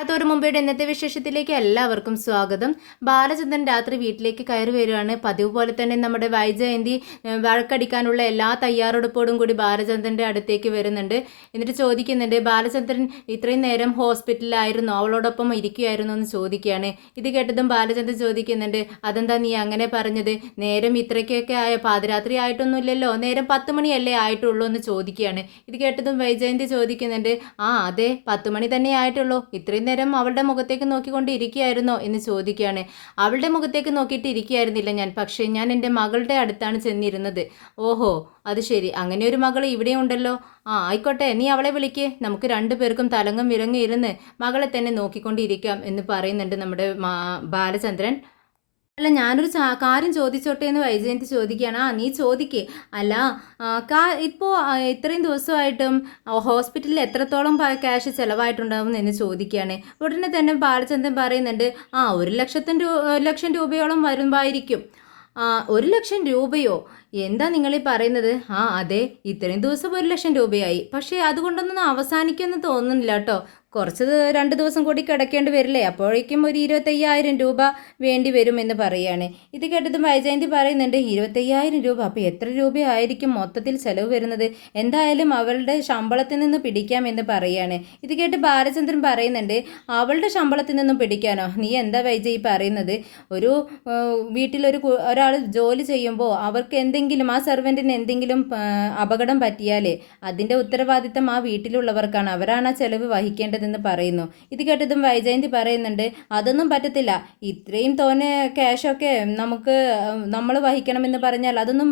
അതൊരു മുമ്പയുടെ ഇന്നത്തെ വിശേഷത്തിലേക്ക് എല്ലാവർക്കും സ്വാഗതം. ബാലചന്ദ്രൻ രാത്രി വീട്ടിലേക്ക് കയറി വരികയാണ്. പതിവ് പോലെ തന്നെ നമ്മുടെ വൈജയന്തി വഴക്കടിക്കാനുള്ള എല്ലാ തയ്യാറെടുപ്പോടും കൂടി ബാലചന്ദ്രൻ്റെ അടുത്തേക്ക് വരുന്നുണ്ട്. എന്നിട്ട് ചോദിക്കുന്നുണ്ട്, ബാലചന്ദ്രൻ ഇത്രയും നേരം ഹോസ്പിറ്റലിലായിരുന്നു, അവളോടൊപ്പം ഇരിക്കുകയായിരുന്നു എന്ന് ചോദിക്കുകയാണ്. ഇത് കേട്ടതും ബാലചന്ദ്രൻ ചോദിക്കുന്നുണ്ട്, അതെന്താ നീ അങ്ങനെ പറഞ്ഞത്? നേരം ഇത്രയ്ക്കൊക്കെ പാതിരാത്രി ആയിട്ടൊന്നുമില്ലല്ലോ, നേരം 10 മണിയല്ലേ ആയിട്ടുള്ളൂ എന്ന് ചോദിക്കുകയാണ്. ഇത് കേട്ടതും വൈജയന്തി ചോദിക്കുന്നുണ്ട്, അതെ 10 മണി തന്നെ ആയിട്ടുള്ളൂ, ഇത്രയും നേരം അവളുടെ മുഖത്തേക്ക് നോക്കിക്കൊണ്ട് ഇരിക്കുകയായിരുന്നോ എന്ന് ചോദിക്കുകയാണ്. അവളുടെ മുഖത്തേക്ക് നോക്കിയിട്ട് ഇരിക്കുകയായിരുന്നില്ല ഞാൻ, പക്ഷേ ഞാൻ എൻ്റെ മകളുടെ അടുത്താണ് ചെന്നിരുന്നത്. ഓഹോ, അത് ശരി, അങ്ങനെ ഒരു മകൾ ഇവിടെ ഉണ്ടല്ലോ. ആയിക്കോട്ടെ, നീ അവളെ വിളിക്ക്, നമുക്ക് രണ്ടുപേർക്കും തലങ്ങും വിലങ്ങും ഇരുന്ന് മകളെ തന്നെ നോക്കിക്കൊണ്ടിരിക്കാം എന്ന് പറയുന്നുണ്ട് നമ്മുടെ ബാലചന്ദ്രൻ. അല്ല, ഞാനൊരു കാര്യം ചോദിച്ചോട്ടെ എന്ന് വൈജയന്തി ചോദിക്കുകയാണ്. നീ ചോദിക്കേ. അല്ല, ഇപ്പോൾ ഇത്രയും ദിവസമായിട്ടും ഹോസ്പിറ്റലിൽ എത്രത്തോളം ക്യാഷ് ചിലവായിട്ടുണ്ടാവും എന്ന് ചോദിക്കുകയാണ്. ഉടനെ തന്നെ ബാലചന്ദ്രൻ പറയുന്നുണ്ട്, 1 ലക്ഷം രൂപയോളം വരുമായിരിക്കും. 1 ലക്ഷം രൂപയോ? എന്താ നിങ്ങളീ പറയുന്നത്? അതെ, ഇത്രയും ദിവസം 1 ലക്ഷം രൂപയായി. പക്ഷേ അതുകൊണ്ടൊന്നും അവസാനിക്കുമെന്ന് തോന്നുന്നില്ല കേട്ടോ. കുറച്ച് 2 ദിവസം കൂടി കിടക്കേണ്ടി വരില്ലേ, അപ്പോഴേക്കും ഒരു 25,000 രൂപ വേണ്ടി വരുമെന്ന് പറയുകയാണ്. ഇത് കേട്ടതും വൈജയന്തി പറയുന്നുണ്ട്, 25,000 രൂപ, അപ്പോൾ എത്ര രൂപയായിരിക്കും മൊത്തത്തിൽ ചിലവ് വരുന്നത്? എന്തായാലും അവളുടെ ശമ്പളത്തിൽ നിന്ന് പിടിക്കാമെന്ന് പറയുകയാണ്. ഇത് കേട്ട് ബാലചന്ദ്രൻ പറയുന്നുണ്ട്, അവളുടെ ശമ്പളത്തിൽ നിന്നും പിടിക്കാനോ? നീ എന്താ വൈജയ് പറയുന്നത്? ഒരു വീട്ടിലൊരു ഒരാൾ ജോലി ചെയ്യുമ്പോൾ അവർക്ക് എന്തെങ്കിലും, ആ സെർവൻറ്റിന് എന്തെങ്കിലും അപകടം പറ്റിയാലേ അതിൻ്റെ ഉത്തരവാദിത്തം ആ വീട്ടിലുള്ളവർക്കാണ്, അവരാണ് ആ ചെലവ് വഹിക്കേണ്ടതെന്ന് പറയുന്നു. ഇത് കേട്ടതും വൈജയന്തി പറയുന്നുണ്ട്, അതൊന്നും പറ്റത്തില്ല, ഇത്രയും തോന്നെ ക്യാഷൊക്കെ നമ്മൾ വഹിക്കണമെന്ന് പറഞ്ഞാൽ അതൊന്നും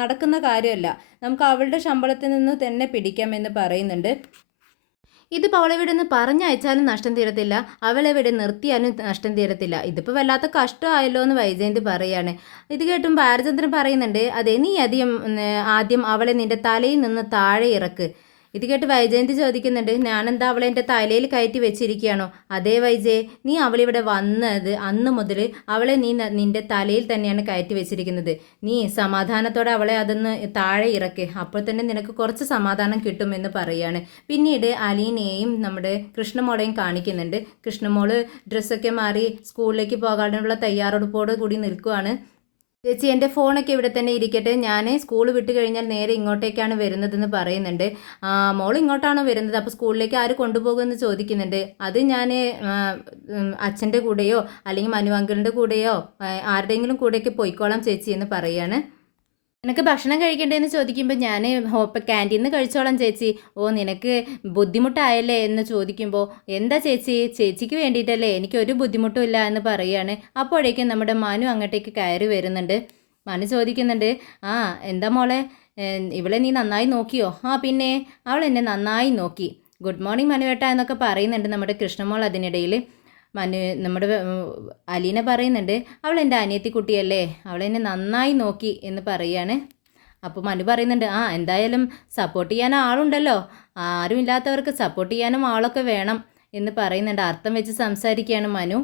നടക്കുന്ന കാര്യമല്ല, നമുക്ക് അവളുടെ ശമ്പളത്തിൽ നിന്ന് തന്നെ പിടിക്കാമെന്ന് പറയുന്നുണ്ട്. ഇതിപ്പോൾ അവളെ ഇവിടെ നിന്ന് പറഞ്ഞയച്ചാലും നഷ്ടം തീരത്തില്ല, അവളെ ഇവിടെ നിർത്തിയാലും നഷ്ടം തീരത്തില്ല. ഇതിപ്പോൾ വല്ലാത്ത കഷ്ടമായല്ലോ എന്ന് വൈജയന്തി പറയാണ്. ഇത് കേട്ടും ബാലചന്ദ്രൻ പറയുന്നുണ്ട്, അതെ, നീ ആദ്യം അവളെ നിന്റെ തലയിൽ നിന്ന് താഴെ ഇറക്ക്. ഇത് കേട്ട് വൈജയന്തി ചോദിക്കുന്നുണ്ട്, ഞാനെന്താ അവളെ എൻ്റെ തലയിൽ കയറ്റി വെച്ചിരിക്കുകയാണോ? അതേ വൈജയ്, നീ അവളിവിടെ വന്നത് അന്ന് മുതൽ അവളെ നിന്റെ തലയിൽ തന്നെയാണ് കയറ്റി വെച്ചിരിക്കുന്നത്. നീ സമാധാനത്തോടെ അവളെ അതൊന്ന് താഴെ ഇറക്ക്, അപ്പോൾ തന്നെ നിനക്ക് കുറച്ച് സമാധാനം കിട്ടുമെന്ന് പറയാണ്. പിന്നീട് അലീനയെയും നമ്മുടെ കൃഷ്ണമോളെയും കാണിക്കുന്നുണ്ട്. കൃഷ്ണമോള് ഡ്രസ്സൊക്കെ മാറി സ്കൂളിലേക്ക് പോകാനുള്ള തയ്യാറെടുപ്പോട് കൂടി നിൽക്കുവാണ്. ചേച്ചി, എൻ്റെ ഫോണൊക്കെ ഇവിടെ തന്നെ ഇരിക്കട്ടെ, ഞാൻ സ്കൂൾ വിട്ട് കഴിഞ്ഞാൽ നേരെ ഇങ്ങോട്ടേക്കാണ് വരുന്നതെന്ന് പറയുന്നുണ്ട്. മോൾ ഇങ്ങോട്ടാണോ വരുന്നത്? അപ്പോൾ സ്കൂളിലേക്ക് ആര് കൊണ്ടുപോകുമെന്ന് ചോദിക്കുന്നുണ്ട്. അത് ഞാൻ അച്ഛൻ്റെ കൂടെയോ അല്ലെങ്കിൽ മനു അങ്കിളിൻ്റെ കൂടെയോ ആരുടെയെങ്കിലും കൂടെയൊക്കെ പോയിക്കോളാം ചേച്ചി എന്ന് പറയാണ്. നിനക്ക് ഭക്ഷണം കഴിക്കണ്ടേന്ന് ചോദിക്കുമ്പോൾ ഞാൻ ക്യാൻറ്റീനിൽ നിന്ന് കഴിച്ചോളാം ചേച്ചി. നിനക്ക് ബുദ്ധിമുട്ടായല്ലേ എന്ന് ചോദിക്കുമ്പോൾ, എന്താ ചേച്ചി, ചേച്ചിക്ക് വേണ്ടിയിട്ടല്ലേ, എനിക്കൊരു ബുദ്ധിമുട്ടും ഇല്ല എന്ന് പറയുകയാണ്. അപ്പോഴേക്കും നമ്മുടെ മനു അങ്ങോട്ടേക്ക് കയറി വരുന്നുണ്ട്. മനു ചോദിക്കുന്നുണ്ട്, എന്താ മോളെ, ഇവളെ നീ നന്നായി നോക്കിയോ? പിന്നെ അവൾ എന്നെ നന്നായി നോക്കി. ഗുഡ് മോർണിംഗ് മനുവേട്ട എന്നൊക്കെ പറയുന്നുണ്ട് നമ്മുടെ കൃഷ്ണമോൾ. അതിനിടയിൽ നമ്മുടെ അലീന പറയുന്നുണ്ട്, അവൾ എൻ്റെ അനിയത്തി കുട്ടിയല്ലേ, അവളെന്നെ നന്നായി നോക്കി എന്ന് പറയാണ്. അപ്പോൾ മനു പറയുന്നുണ്ട്, എന്തായാലും സപ്പോർട്ട് ചെയ്യാൻ ആളുണ്ടല്ലോ, ആരും ഇല്ലാത്തവർക്ക് സപ്പോർട്ട് ചെയ്യാനും ആളൊക്കെ വേണം എന്ന് പറയുന്നുണ്ട്. അർത്ഥം വെച്ച് സംസാരിക്കുകയാണ് മനു.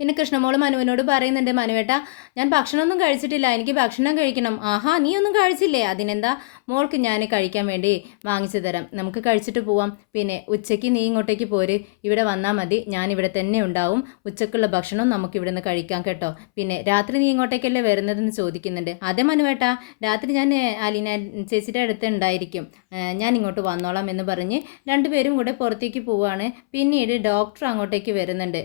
പിന്നെ കൃഷ്ണമോള് മനുവിനോട് പറയുന്നുണ്ട്, മനുവേട്ടാ, ഞാൻ ഭക്ഷണമൊന്നും കഴിച്ചിട്ടില്ല, എനിക്ക് ഭക്ഷണം കഴിക്കണം. നീ ഒന്നും കഴിച്ചില്ലേ? അതിനെന്താ, മോൾക്ക് ഞാൻ കഴിക്കാൻ വേണ്ടി വാങ്ങിച്ചു തരാം, നമുക്ക് കഴിച്ചിട്ട് പോവാം. പിന്നെ ഉച്ചയ്ക്ക് നീ ഇങ്ങോട്ടേക്ക് പോര്, ഇവിടെ വന്നാൽ മതി, ഞാൻ ഇവിടെ തന്നെ ഉണ്ടാവും, ഉച്ചക്കുള്ള ഭക്ഷണം നമുക്കിവിടെ നിന്ന് കഴിക്കാം കേട്ടോ. പിന്നെ രാത്രി നീ ഇങ്ങോട്ടേക്കല്ലേ വരുന്നതെന്ന് ചോദിക്കുന്നുണ്ട്. അതെ മനുവേട്ടാ, രാത്രി ഞാൻ അലീന ചേച്ചിയുടെ അടുത്ത് ഉണ്ടായിരിക്കും, ഞാൻ ഇങ്ങോട്ട് വന്നോളാം എന്ന് പറഞ്ഞ് രണ്ടുപേരും കൂടെ പുറത്തേക്ക് പോവുകയാണ്. പിന്നീട് ഡോക്ടർ അങ്ങോട്ടേക്ക് വരുന്നുണ്ട്.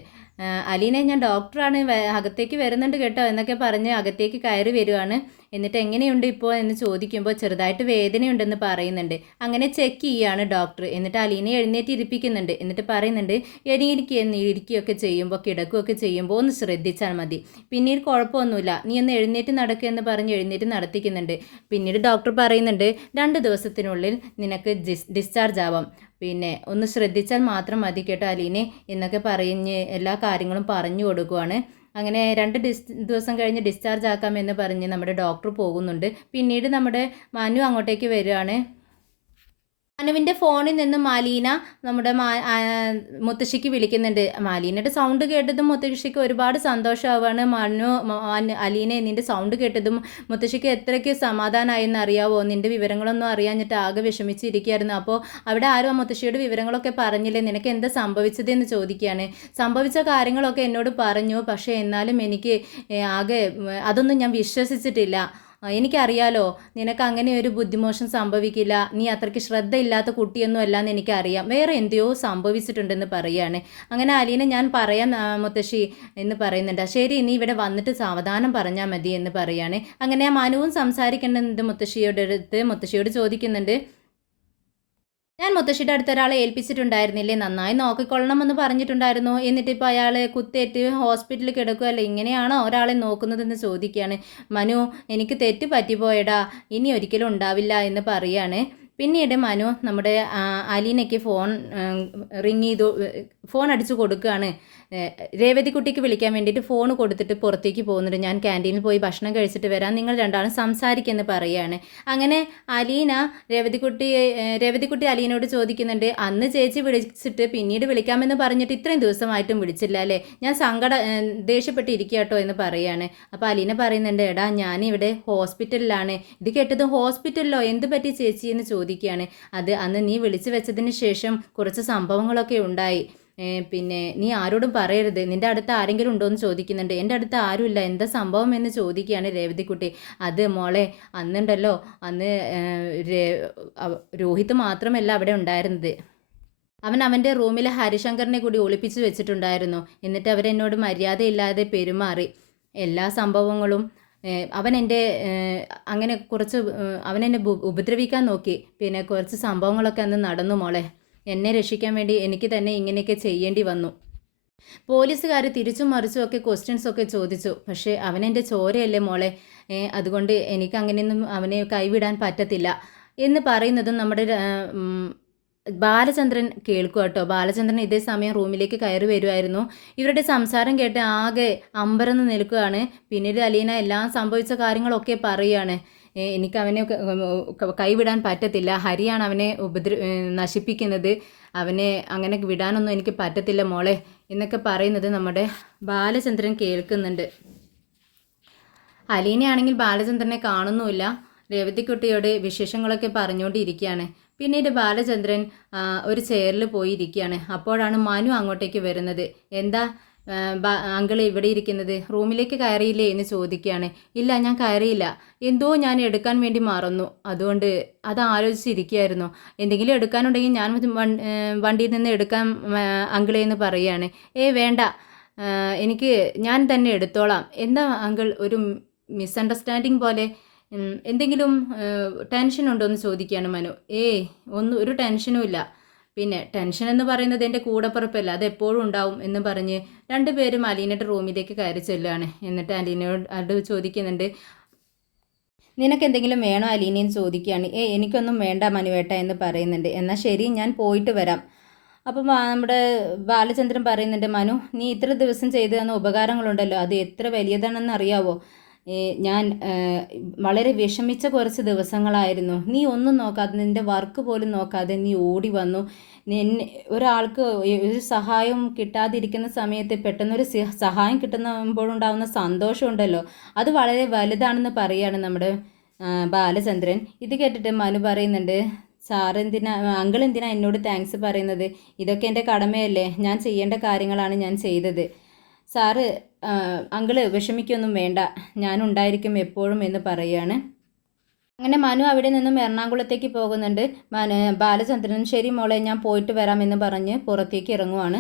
അലീനെ, ഞാൻ ഡോക്ടറാണ്, അകത്തേക്ക് വരുന്നുണ്ട് കേട്ടോ എന്നൊക്കെ പറഞ്ഞ് അകത്തേക്ക് കയറി വരുവാണ്. എന്നിട്ട് എങ്ങനെയുണ്ട് ഇപ്പോൾ എന്ന് ചോദിക്കുമ്പോൾ ചെറുതായിട്ട് വേദനയുണ്ടെന്ന് പറയുന്നുണ്ട്. അങ്ങനെ ചെക്ക് ചെയ്യുകയാണ് ഡോക്ടർ. എന്നിട്ട് അലീനെ എഴുന്നേറ്റ് ഇരിപ്പിക്കുന്നുണ്ട്. എന്നിട്ട് പറയുന്നുണ്ട്, ഇരിക്കുകയൊക്കെ ചെയ്യുമ്പോൾ കിടക്കുകയൊക്കെ ചെയ്യുമ്പോൾ ഒന്ന് ശ്രദ്ധിച്ചാൽ മതി, പിന്നീട് കുഴപ്പമൊന്നുമില്ല, നീ ഒന്ന് എഴുന്നേറ്റ് നടക്കുക എന്ന് പറഞ്ഞ് എഴുന്നേറ്റ് നടത്തിക്കുന്നുണ്ട്. പിന്നീട് ഡോക്ടർ പറയുന്നുണ്ട്, 2 ദിവസത്തിനുള്ളിൽ നിനക്ക് ഡിസ്ചാർജ് ആവാം, പിന്നെ ഒന്ന് ശ്രദ്ധിച്ചാൽ മാത്രം മതി കേട്ടോ അലീനെ എന്നൊക്കെ പറഞ്ഞ് എല്ലാ കാര്യങ്ങളും പറഞ്ഞു കൊടുക്കുവാണ്. അങ്ങനെ 2 ദിവസം കഴിഞ്ഞ് ഡിസ്ചാർജ് ആക്കാമെന്ന് പറഞ്ഞ് നമ്മുടെ ഡോക്ടർ പോകുന്നുണ്ട്. പിന്നീട് നമ്മുടെ മനു അങ്ങോട്ടേക്ക് വരികയാണ്. മനുവിൻ്റെ ഫോണിൽ നിന്ന് മാലീന നമ്മുടെ മുത്തശ്ശിക്ക് വിളിക്കുന്നുണ്ട്. മാലീനയുടെ സൗണ്ട് കേട്ടതും മുത്തശ്ശിക്ക് ഒരുപാട് സന്തോഷമാവാണ്. അലീനെ നിൻ്റെ സൗണ്ട് കേട്ടതും മുത്തശ്ശിക്ക് എത്രയ്ക്ക് സമാധാനമായെന്ന് അറിയാവോ? നിൻ്റെ വിവരങ്ങളൊന്നും അറിയാഞ്ഞിട്ട് ആകെ വിഷമിച്ചിരിക്കുകയായിരുന്നു. അപ്പോൾ അവിടെ ആരും ആ മുത്തശ്ശിയുടെ വിവരങ്ങളൊക്കെ പറഞ്ഞില്ലേ? നിനക്ക് എന്താ സംഭവിച്ചതെന്ന് ചോദിക്കുകയാണ്. സംഭവിച്ച കാര്യങ്ങളൊക്കെ എന്നോട് പറഞ്ഞു. പക്ഷേ എന്നാലും എനിക്ക് ആകെ അതൊന്നും ഞാൻ വിശ്വസിച്ചിട്ടില്ല. എനിക്കറിയാലോ നിനക്ക് അങ്ങനെ ഒരു ബുദ്ധിമോശം സംഭവിക്കില്ല. നീ അത്രയ്ക്ക് ശ്രദ്ധയില്ലാത്ത കുട്ടിയൊന്നും അല്ലാന്ന് എനിക്കറിയാം. വേറെ എന്തെയോ സംഭവിച്ചിട്ടുണ്ടെന്ന് പറയാണ്. അങ്ങനെ അലീന ഞാൻ പറയാം മുത്തശ്ശി എന്ന് പറയുന്നുണ്ട്. ശരി, നീ ഇവിടെ വന്നിട്ട് സാവധാനം പറഞ്ഞാൽ മതി എന്ന് പറയാണ്. അങ്ങനെ ആ മനുവും സംസാരിക്കേണ്ടത് മുത്തശ്ശിയോട് ചോദിക്കുന്നുണ്ട്. ഞാൻ മുത്തശ്ശിയുടെ അടുത്ത് ഒരാളെ ഏൽപ്പിച്ചിട്ടുണ്ടായിരുന്നില്ലേ, നന്നായി നോക്കിക്കൊള്ളണമെന്ന് പറഞ്ഞിട്ടുണ്ടായിരുന്നു. എന്നിട്ടിപ്പോൾ അയാൾ കുത്തേറ്റ് ഹോസ്പിറ്റലിൽ കിടക്കുകയല്ലേ, ഇങ്ങനെയാണോ ഒരാളെ നോക്കുന്നതെന്ന് ചോദിക്കുകയാണ്. മനു, എനിക്ക് തെറ്റ് പറ്റിപ്പോയടാ, ഇനി ഒരിക്കലും ഉണ്ടാവില്ല എന്ന് പറയാണ്. പിന്നീട് മനു നമ്മുടെ അലീനയ്ക്ക് ഫോൺ അടിച്ചു കൊടുക്കുകയാണ്. രേവതിക്കുട്ടിക്ക് വിളിക്കാൻ വേണ്ടിയിട്ട് ഫോൺ കൊടുത്തിട്ട് പുറത്തേക്ക് പോകുന്നുണ്ട്. ഞാൻ ക്യാൻറ്റീനിൽ പോയി ഭക്ഷണം കഴിച്ചിട്ട് വരാം, നിങ്ങൾ രണ്ടാളും സംസാരിക്കുമെന്ന് പറയുകയാണ്. അങ്ങനെ അലീന രേവതിക്കുട്ടി അലീനോട് ചോദിക്കുന്നുണ്ട്, അന്ന് ചേച്ചി വിളിച്ചിട്ട് പിന്നീട് വിളിക്കാമെന്ന് പറഞ്ഞിട്ട് ഇത്രയും ദിവസമായിട്ടും വിളിച്ചില്ല അല്ലേ, ഞാൻ ദേഷ്യപ്പെട്ടിരിക്കുക കേട്ടോ എന്ന് പറയുകയാണ്. അപ്പോൾ അലീന പറയുന്നുണ്ട്, എടാ ഞാനിവിടെ ഹോസ്പിറ്റലിലാണ്. ഇത് കേട്ടതും ഹോസ്പിറ്റലിലോ, എന്ത് പറ്റി ചേച്ചി എന്ന് ചോദിക്കുകയാണ്. അത് അന്ന് നീ വിളിച്ചു വെച്ചതിന് ശേഷം കുറച്ച് സംഭവങ്ങളൊക്കെ ഉണ്ടായി. പിന്നെ നീ ആരോടും പറയരുത്. നിൻ്റെ അടുത്ത് ആരെങ്കിലും ഉണ്ടോ എന്ന് ചോദിക്കുന്നുണ്ട്. എൻ്റെ അടുത്ത് ആരുമില്ല, എന്താ സംഭവം എന്ന് ചോദിക്കുകയാണ് രേവതിക്കുട്ടി. അത് മോളെ, അന്നുണ്ടല്ലോ, അന്ന് രോഹിത് മാത്രമല്ല അവിടെ ഉണ്ടായിരുന്നത്. അവൻ്റെ റൂമിൽ ഹരിശങ്കറിനെ കൂടി ഒളിപ്പിച്ച് വെച്ചിട്ടുണ്ടായിരുന്നു. എന്നിട്ട് അവരെന്നോട് മര്യാദയില്ലാതെ പെരുമാറി. എല്ലാ സംഭവങ്ങളും അവൻ അങ്ങനെ കുറച്ച് അവൻ എന്നെ ഉപദ്രവിക്കാൻ നോക്കി. പിന്നെ കുറച്ച് സംഭവങ്ങളൊക്കെ അന്ന് നടന്നു മോളെ. എന്നെ രക്ഷിക്കാൻ വേണ്ടി എനിക്ക് തന്നെ ഇങ്ങനെയൊക്കെ ചെയ്യേണ്ടി വന്നു. പോലീസുകാർ തിരിച്ചും മറിച്ചും ഒക്കെ ക്വസ്റ്റ്യൻസൊക്കെ ചോദിച്ചു. പക്ഷേ അവനെൻ്റെ ചോരയല്ലേ മോളെ, അതുകൊണ്ട് എനിക്ക് അങ്ങനെയൊന്നും അവനെ കൈവിടാൻ പറ്റത്തില്ല എന്ന് പറയുന്നതും നമ്മുടെ ബാലചന്ദ്രൻ കേൾക്കുക കേട്ടോ. ബാലചന്ദ്രൻ ഇതേ സമയം റൂമിലേക്ക് കയറി വരുമായിരുന്നു. ഇവരുടെ സംസാരം കേട്ട് ആകെ അമ്പരന്ന് നിൽക്കുകയാണ്. പിന്നീട് അലീന എല്ലാം സംഭവിച്ച കാര്യങ്ങളൊക്കെ പറയുകയാണ്. എനിക്ക് അവനെ കൈവിടാൻ പറ്റത്തില്ല, ഹരിയാണ് അവനെ നശിപ്പിക്കുന്നത്, അവനെ അങ്ങനെ വിടാനൊന്നും എനിക്ക് പറ്റത്തില്ല മോളെ എന്നൊക്കെ പറയുന്നത് നമ്മുടെ ബാലചന്ദ്രൻ കേൾക്കുന്നുണ്ട്. അലീനയാണെങ്കിൽ ബാലചന്ദ്രനെ കാണുന്നുമില്ല. രേവതിക്കുട്ടിയോട് വിശേഷങ്ങളൊക്കെ പറഞ്ഞുകൊണ്ടിരിക്കുകയാണ്. പിന്നീട് ബാലചന്ദ്രൻ ഒരു ചെയറിൽ പോയിരിക്കുകയാണ്. അപ്പോഴാണ് മനു അങ്ങോട്ടേക്ക് വരുന്നത്. എന്താ അങ്കിൾ ഇവിടെ ഇരിക്കുന്നത്, റൂമിലേക്ക് കയറിയില്ലേ എന്ന് ചോദിക്കുകയാണ്. ഇല്ല, ഞാൻ കയറിയില്ല, എന്തോ ഞാൻ എടുക്കാൻ വേണ്ടി മറന്നു, അതുകൊണ്ട് അത് ആലോചിച്ചിരിക്കുകയായിരുന്നു. എന്തെങ്കിലും എടുക്കാനുണ്ടെങ്കിൽ ഞാൻ വണ്ടിയിൽ നിന്ന് എടുക്കാം അങ്കിളെ എന്ന് പറയുകയാണ്. വേണ്ട, എനിക്ക് ഞാൻ തന്നെ എടുത്തോളാം. എന്താ അങ്കിൾ ഒരു മിസ്അണ്ടർസ്റ്റാൻഡിങ് പോലെ, എന്തെങ്കിലും ടെൻഷൻ ഉണ്ടോ എന്ന് ചോദിക്കുകയാണ് മനു. ഒരു ടെൻഷനും ഇല്ല. പിന്നെ ടെൻഷൻ എന്ന് പറയുന്നത് എൻ്റെ കൂടപ്പുറപ്പല്ല, അത് എപ്പോഴും ഉണ്ടാവും എന്ന് പറഞ്ഞ് രണ്ടുപേരും അലീനയുടെ റൂമിലേക്ക് കയറി ചെല്ലുകയാണ്. എന്നിട്ട് അലീനയോട് ചോദിക്കുന്നുണ്ട്, നിനക്ക് എന്തെങ്കിലും വേണോ അലീനയെന്ന് ചോദിക്കുകയാണ്. എനിക്കൊന്നും വേണ്ട മനുവേട്ട എന്ന് പറയുന്നുണ്ട്. എന്നാൽ ശരി, ഞാൻ പോയിട്ട് വരാം. അപ്പം നമ്മുടെ ബാലചന്ദ്രൻ പറയുന്നുണ്ട്, മനു നീ ഇത്ര ദിവസം ചെയ്തു തന്ന ഉപകാരങ്ങളുണ്ടല്ലോ, അത് എത്ര വലിയതാണെന്ന് അറിയാവോ. ഞാൻ വളരെ വിഷമിച്ച കുറച്ച് ദിവസങ്ങളായിരുന്നു. നീ ഒന്നും നോക്കാതെ, നിൻ്റെ വർക്ക് പോലും നോക്കാതെ നീ ഓടി വന്നു. ഒരാൾക്ക് ഒരു സഹായം കിട്ടാതിരിക്കുന്ന സമയത്ത് പെട്ടെന്നൊരു സഹായം കിട്ടുമ്പോഴുണ്ടാകുന്ന സന്തോഷമുണ്ടല്ലോ, അത് വളരെ വലുതാണെന്ന് പറയുകയാണ് നമ്മുടെ ബാലചന്ദ്രൻ. ഇത് കേട്ടിട്ട് മനു പറയുന്നുണ്ട്, അങ്കിൾ എന്തിനാ എന്നോട് താങ്ക്സ് പറയുന്നത്, ഇതൊക്കെ എൻ്റെ കടമയല്ലേ, ഞാൻ ചെയ്യേണ്ട കാര്യങ്ങളാണ് ഞാൻ ചെയ്തത്. സാറ് അങ്കിള് വിഷമിക്കൊന്നും വേണ്ട, ഞാനുണ്ടായിരിക്കും എപ്പോഴും എന്ന് പറയുകയാണ്. അങ്ങനെ മനു അവിടെ നിന്നും എറണാകുളത്തേക്ക് പോകുന്നുണ്ട്. ബാലചന്ദ്രനും ശരി മോളെ ഞാൻ പോയിട്ട് വരാമെന്ന് പറഞ്ഞ് പുറത്തേക്ക് ഇറങ്ങുവാണ്.